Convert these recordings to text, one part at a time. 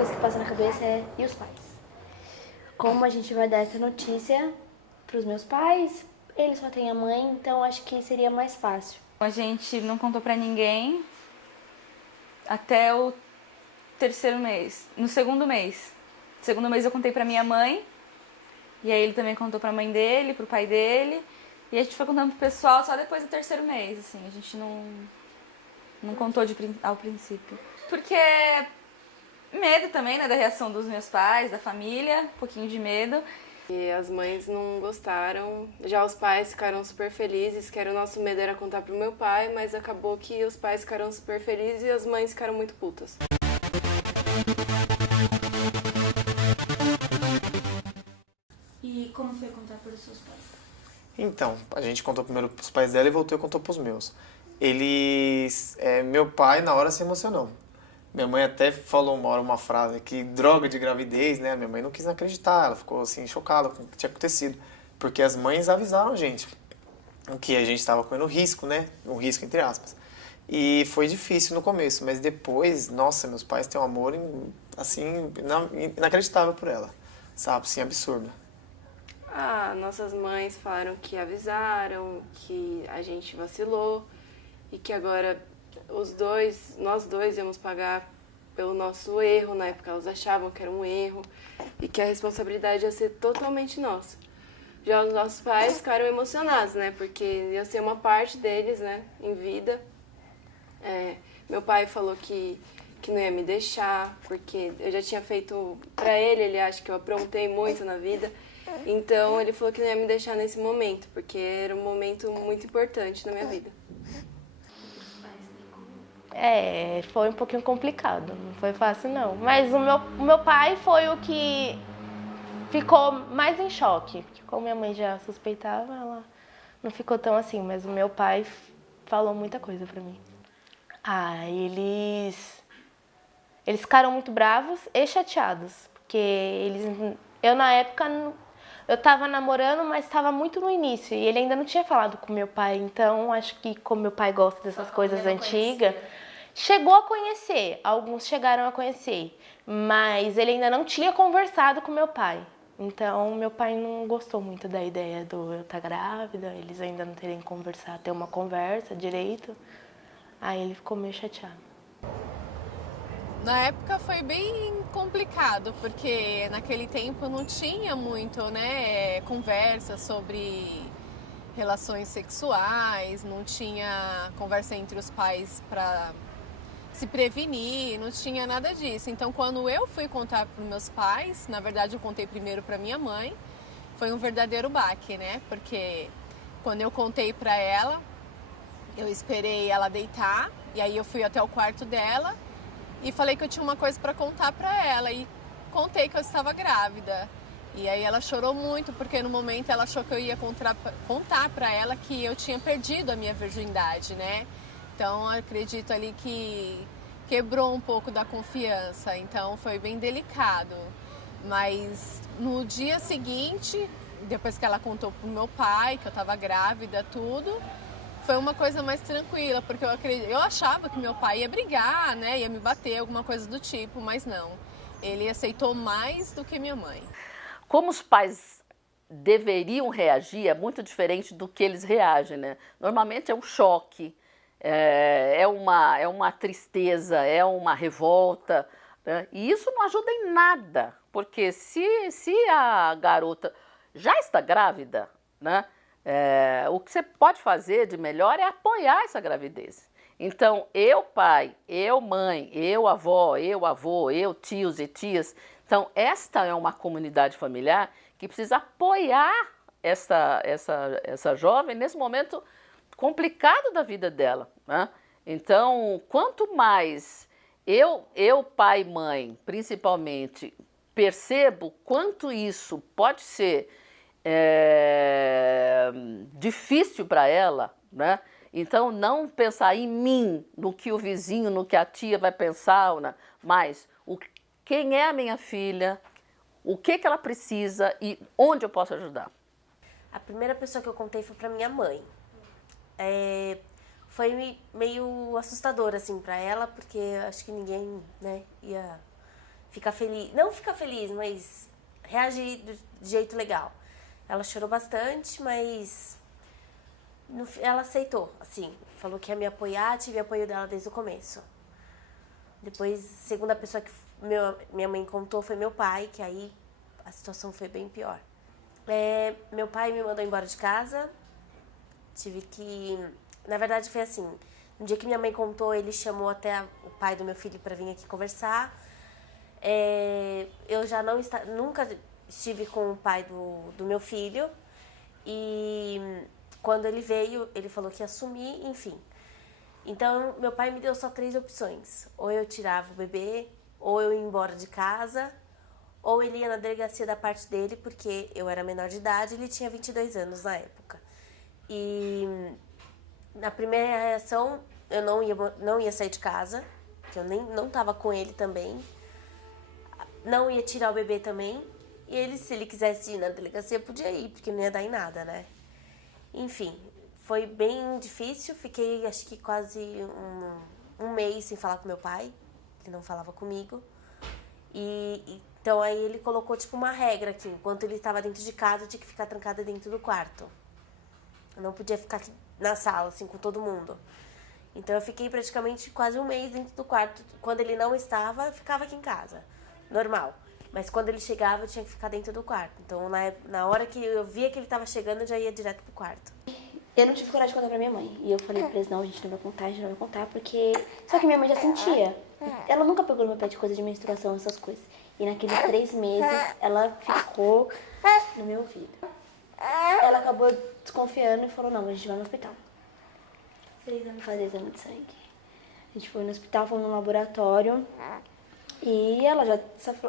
coisa que passa na cabeça é, e os pais? Como a gente vai dar essa notícia pros meus pais? Eles só têm a mãe, então acho que seria mais fácil. A gente não contou pra ninguém até o terceiro mês. No segundo mês. No segundo mês eu contei pra minha mãe. E aí ele também contou pra mãe dele, pro pai dele. E a gente foi contando pro pessoal só depois do terceiro mês, assim. A gente não contou ao princípio. Porque medo também, né, da reação dos meus pais, da família. Um pouquinho de medo. E as mães não gostaram, já os pais ficaram super felizes, que era o nosso medo era contar pro meu pai, mas acabou que os pais ficaram super felizes e as mães ficaram muito putas. E como foi contar para os seus pais? Então, a gente contou primeiro pros pais dela e voltou e contou pros meus. Eles... meu pai, na hora, se emocionou. Minha mãe até falou uma hora uma frase que droga de gravidez, né? Minha mãe não quis acreditar, ela ficou assim chocada com o que tinha acontecido. Porque as mães avisaram a gente que a gente estava correndo risco, né? Um risco entre aspas. E foi difícil no começo, mas depois, nossa, meus pais têm um amor assim inacreditável por ela, sabe? Assim, absurdo. Nossas mães falaram que avisaram, que a gente vacilou e que agora nós dois íamos pagar pelo nosso erro. Na época elas achavam que era um erro e que a responsabilidade ia ser totalmente nossa. Já os nossos pais ficaram emocionados, né? Porque ia ser uma parte deles, né? Em vida. Meu pai falou que não ia me deixar, porque eu já tinha feito pra ele acha que eu aprontei muito na vida. Então ele falou que não ia me deixar nesse momento, porque era um momento muito importante na minha vida. Foi um pouquinho complicado, não foi fácil não. Mas o meu pai foi o que ficou mais em choque. Porque como minha mãe já suspeitava, ela não ficou tão assim, mas o meu pai falou muita coisa pra mim. Eles ficaram muito bravos e chateados, porque eu na época eu tava namorando, mas estava muito no início e ele ainda não tinha falado com meu pai, então acho que como meu pai gosta dessas coisas antigas, chegou a conhecer, alguns chegaram a conhecer, mas ele ainda não tinha conversado com meu pai. Então meu pai não gostou muito da ideia do eu estar grávida, eles ainda não terem conversado, ter uma conversa direito. Aí ele ficou meio chateado. Na época foi bem complicado, porque naquele tempo não tinha muito, né, conversa sobre relações sexuais, não tinha conversa entre os pais para se prevenir, não tinha nada disso. Então, quando eu fui contar para os meus pais, na verdade eu contei primeiro para minha mãe, foi um verdadeiro baque, né? Porque quando eu contei para ela, eu esperei ela deitar e aí eu fui até o quarto dela e falei que eu tinha uma coisa para contar para ela e contei que eu estava grávida. E aí ela chorou muito porque no momento ela achou que eu ia contar para ela que eu tinha perdido a minha virgindade, né? Então acredito ali que quebrou um pouco da confiança, então foi bem delicado. Mas no dia seguinte, depois que ela contou pro meu pai que eu estava grávida, tudo, foi uma coisa mais tranquila, porque eu achava que meu pai ia brigar, né, ia me bater, alguma coisa do tipo, mas não. Ele aceitou mais do que minha mãe. Como os pais deveriam reagir é muito diferente do que eles reagem, né? Normalmente é um choque, é uma tristeza, é uma revolta, né? E isso não ajuda em nada, porque se a garota já está grávida, né? O que você pode fazer de melhor é apoiar essa gravidez. Então, eu pai, eu mãe, eu avó, eu avô, eu tios e tias. Então, esta é uma comunidade familiar que precisa apoiar essa jovem nesse momento complicado da vida dela, né? Então, quanto mais eu pai e mãe, principalmente, percebo quanto isso pode ser difícil para ela, né? Então, não pensar em mim, no que o vizinho, no que a tia vai pensar, né? Mas quem é a minha filha, o que ela precisa e onde eu posso ajudar. A primeira pessoa que eu contei foi para minha mãe. Foi meio assustador assim para ela, porque acho que ninguém, né, ia ficar feliz. Não ficar feliz, mas reagir de jeito legal. Ela chorou bastante, mas ela aceitou, assim. Falou que ia me apoiar, tive apoio dela desde o começo. Depois, a segunda pessoa que minha mãe contou foi meu pai, que aí a situação foi bem pior. Meu pai me mandou embora de casa. Tive que... Na verdade, foi assim. No dia que minha mãe contou, ele chamou até o pai do meu filho para vir aqui conversar. Eu já nunca estive com o pai do meu filho. E quando ele veio, ele falou que ia sumir, enfim. Então, meu pai me deu só 3 opções. Ou eu tirava o bebê, ou eu ia embora de casa, ou ele ia na delegacia da parte dele, porque eu era menor de idade e ele tinha 22 anos na época. E na primeira reação, eu não ia sair de casa, que eu não estava com ele também. Não ia tirar o bebê também. E ele, se ele quisesse ir na delegacia, podia ir, porque não ia dar em nada, né? Enfim, foi bem difícil. Fiquei, acho que quase um mês sem falar com meu pai. Ele não falava comigo. Então aí ele colocou tipo uma regra aqui. Enquanto ele estava dentro de casa, eu tinha que ficar trancada dentro do quarto. Eu não podia ficar aqui na sala, assim, com todo mundo. Então eu fiquei praticamente quase um mês dentro do quarto. Quando ele não estava, eu ficava aqui em casa. Normal. Mas quando ele chegava, eu tinha que ficar dentro do quarto. Então, na hora que eu via que ele estava chegando, eu já ia direto pro quarto. Eu não tive coragem de contar pra minha mãe. E eu falei pra eles, não, a gente não vai contar, porque... Só que minha mãe já sentia. Ela nunca pegou no meu pé de coisa de menstruação, essas coisas. E naqueles 3 meses, ela ficou no meu ouvido. Ela acabou desconfiando e falou, não, a gente vai no hospital. Fazer exame de sangue. A gente foi no hospital, foi no laboratório. E ela já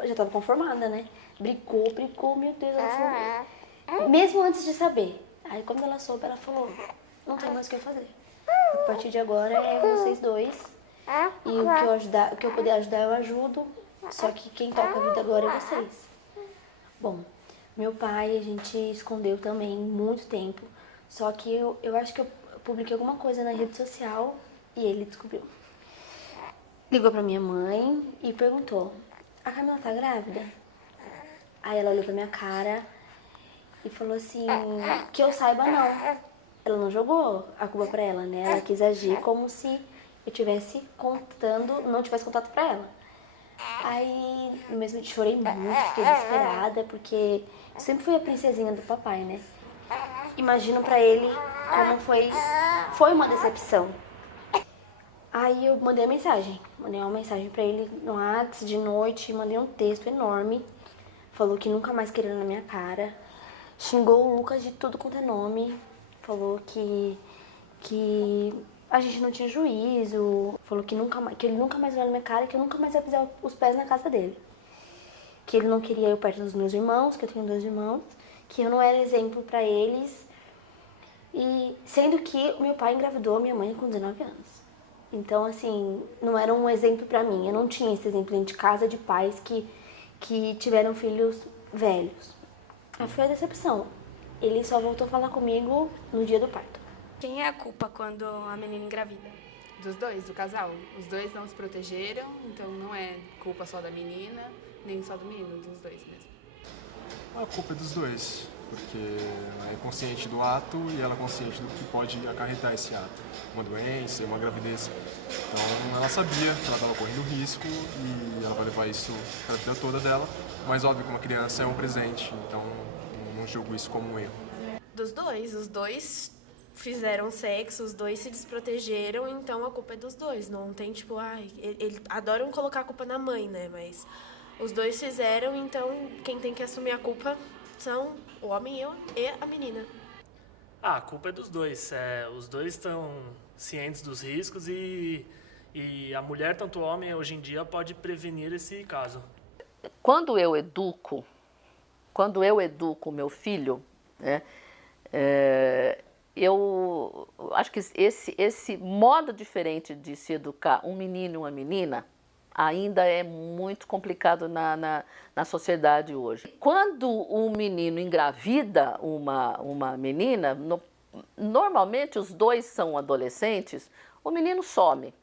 estava conformada, né? Brigou, meu Deus, ela falou. Mesmo antes de saber. Aí quando ela soube, ela falou, não tem mais o que eu fazer. A partir de agora é vocês dois. E o que eu puder ajudar, eu ajudo. Só que quem toca a vida agora é vocês. Bom, meu pai, a gente escondeu também muito tempo. Só que eu acho que eu publiquei alguma coisa na rede social e ele descobriu. Ligou pra minha mãe e perguntou, a Camila tá grávida? Aí ela olhou pra minha cara e falou assim, que eu saiba não. Ela não jogou a culpa pra ela, né? Ela quis agir como se eu tivesse não tivesse contato pra ela. Aí, no mesmo dia, chorei muito, fiquei desesperada, porque eu sempre fui a princesinha do papai, né? Imagino pra ele como foi uma decepção. Aí eu mandei uma mensagem pra ele no WhatsApp de noite, mandei um texto enorme, falou que nunca mais queria na minha cara, xingou o Lucas de tudo quanto é nome, falou que a gente não tinha juízo, falou que ele nunca mais vai na minha cara, que eu nunca mais ia pisar os pés na casa dele. Que ele não queria eu perto dos meus irmãos, que eu tenho 2 irmãos, que eu não era exemplo pra eles, e sendo que o meu pai engravidou a minha mãe com 19 anos. Então, assim, não era um exemplo pra mim. Eu não tinha esse exemplo dentro de casa de pais que tiveram filhos velhos. Aí foi a decepção. Ele só voltou a falar comigo no dia do parto. Quem é a culpa quando a menina engravida? Dos dois, do casal. Os dois não se protegeram, então não é culpa só da menina, nem só do menino, dos dois mesmo. A culpa é dos dois, porque ela é consciente do ato e ela é consciente do que pode acarretar esse ato. Uma doença, uma gravidez. Então ela sabia que ela estava correndo risco e ela vai levar isso para a vida toda dela, mas óbvio que uma criança é um presente, então não julgo isso como um erro. Dos dois, os dois fizeram sexo, os dois se desprotegeram, então a culpa é dos dois. Não tem tipo, eles adoram colocar a culpa na mãe, né? Mas os dois fizeram, então quem tem que assumir a culpa são o homem e a menina. A culpa é dos dois. Os dois estão cientes dos riscos e a mulher, tanto o homem, hoje em dia, pode prevenir esse caso. Quando eu educo o meu filho, né, eu acho que esse modo diferente de se educar um menino e uma menina ainda é muito complicado na sociedade hoje. Quando um menino engravida uma menina, normalmente os dois são adolescentes, o menino some.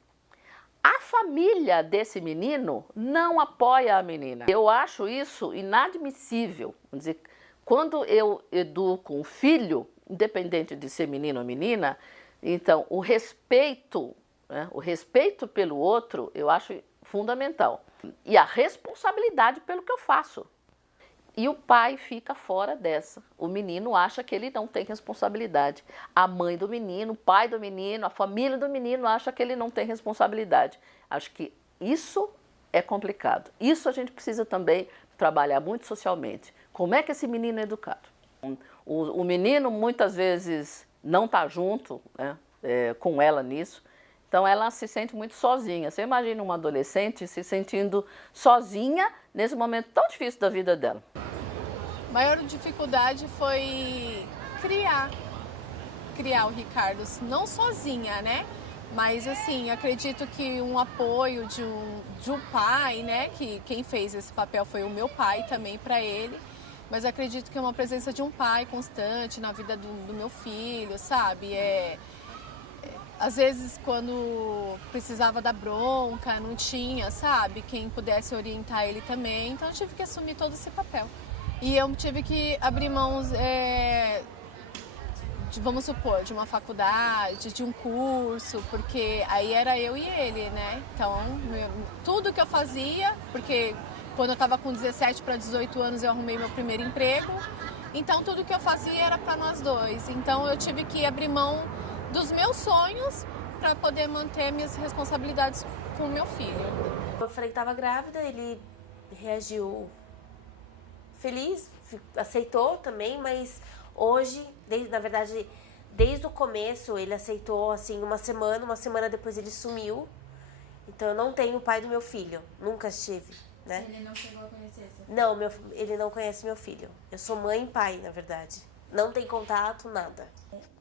A família desse menino não apoia a menina. Eu acho isso inadmissível. Vamos dizer, quando eu educo um filho, independente de ser menino ou menina, então o respeito, né, o respeito pelo outro, eu acho fundamental. E a responsabilidade pelo que eu faço. E o pai fica fora dessa. O menino acha que ele não tem responsabilidade. A mãe do menino, o pai do menino, a família do menino acha que ele não tem responsabilidade. Acho que isso é complicado. Isso a gente precisa também trabalhar muito socialmente. Como é que esse menino é educado? O menino muitas vezes não está junto, né, com ela nisso. Então ela se sente muito sozinha. Você imagina uma adolescente se sentindo sozinha nesse momento tão difícil da vida dela. A maior dificuldade foi criar o Ricardo, não sozinha, né? Mas assim, acredito que um apoio de um pai, né? Que quem fez esse papel foi o meu pai também para ele. Mas acredito que uma presença de um pai constante na vida do meu filho, sabe? Às vezes, quando precisava da bronca, não tinha, sabe? Quem pudesse orientar ele também. Então, eu tive que assumir todo esse papel. E eu tive que abrir mãos, vamos supor, de uma faculdade, de um curso, porque aí era eu e ele, né? Então, tudo que eu fazia, porque quando eu estava com 17 para 18 anos, eu arrumei meu primeiro emprego. Então, tudo que eu fazia era para nós dois. Então, eu tive que abrir mão dos meus sonhos para poder manter minhas responsabilidades com o meu filho. Eu falei que estava grávida, ele reagiu feliz, aceitou também, mas hoje, na verdade, desde o começo ele aceitou assim uma semana depois ele sumiu. Então eu não tenho o pai do meu filho, nunca estive, né? Ele não chegou a conhecer você? Não, ele não conhece meu filho. Eu sou mãe e pai, na verdade. Não tem contato, nada.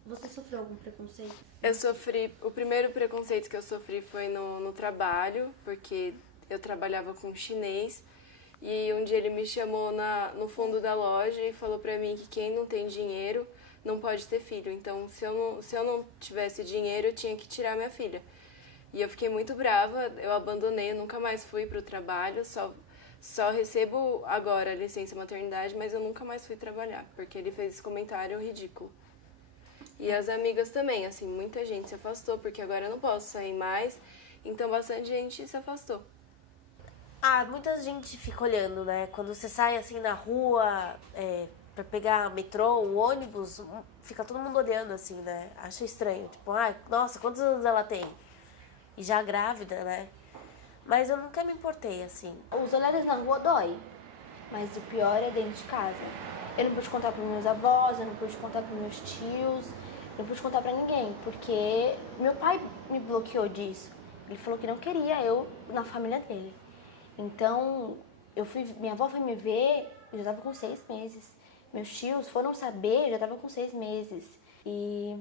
Você sofreu algum preconceito? Eu sofri, o primeiro preconceito que eu sofri foi no trabalho, porque eu trabalhava com chinês e um dia ele me chamou no fundo da loja e falou pra mim que quem não tem dinheiro não pode ter filho. Então, se eu não tivesse dinheiro, eu tinha que tirar minha filha. E eu fiquei muito brava, eu abandonei, eu nunca mais fui pro trabalho, só recebo agora a licença maternidade, mas eu nunca mais fui trabalhar, porque ele fez esse comentário ridículo. E as amigas também, assim, muita gente se afastou, porque agora eu não posso sair mais, então bastante gente se afastou. Muita gente fica olhando, né? Quando você sai assim na rua, pra pegar metrô, o ônibus, fica todo mundo olhando assim, né? Acha estranho, tipo, nossa, quantos anos ela tem? E já grávida, né? Mas eu nunca me importei, assim. Os olhares na rua dói, mas o pior é dentro de casa. Eu não pude contar para meus avós, eu não pude contar para meus tios, eu não pude contar para ninguém, porque meu pai me bloqueou disso. Ele falou que não queria eu na família dele. Então, minha avó foi me ver, eu já estava com 6 meses. Meus tios foram saber, eu já estava com 6 meses. E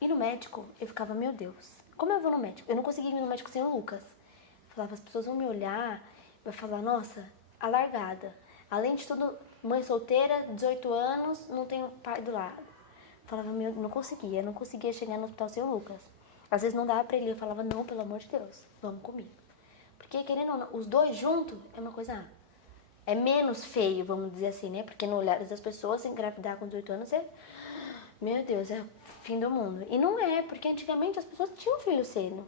no médico, eu ficava, meu Deus, como eu vou no médico? Eu não conseguia ir no médico sem o Lucas. Eu falava, as pessoas vão me olhar, vai falar, nossa, a largada. Além de tudo, mãe solteira, 18 anos, não tem pai do lado. Eu falava, não conseguia chegar no hospital sem o Lucas. Às vezes não dava pra ele, eu falava, não, pelo amor de Deus, vamos comigo. Porque, querendo ou não, os dois juntos é uma coisa, é menos feio, vamos dizer assim, né? Porque no olhar das pessoas, engravidar com 18 anos meu Deus, é o fim do mundo. E não é, porque antigamente as pessoas tinham filho cedo.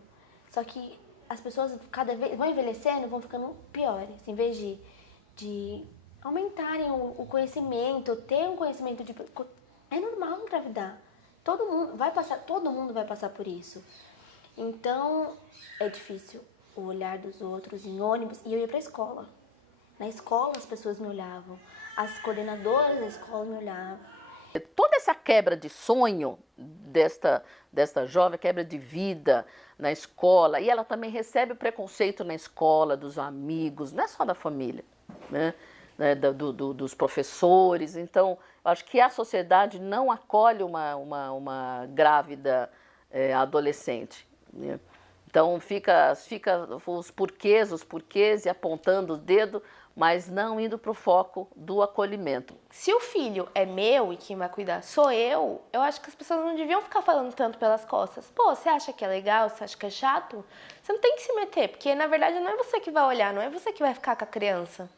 Só que as pessoas cada vez vão envelhecendo, vão ficando piores. Em vez de aumentarem o conhecimento, ter um conhecimento de... É normal engravidar. Todo mundo vai passar por isso. Então, é difícil o olhar dos outros em ônibus. E eu ia pra escola. Na escola as pessoas me olhavam. As coordenadoras da escola me olhavam. Toda essa quebra de sonho desta jovem, quebra de vida na escola, e ela também recebe preconceito na escola, dos amigos, não é só da família, né? Dos professores. Então, acho que a sociedade não acolhe uma grávida adolescente, né? Então fica os porquês e apontando o dedo, mas não indo para o foco do acolhimento. Se o filho é meu e quem vai cuidar sou eu acho que as pessoas não deviam ficar falando tanto pelas costas. Pô, você acha que é legal, você acha que é chato? Você não tem que se meter, porque na verdade não é você que vai olhar, não é você que vai ficar com a criança.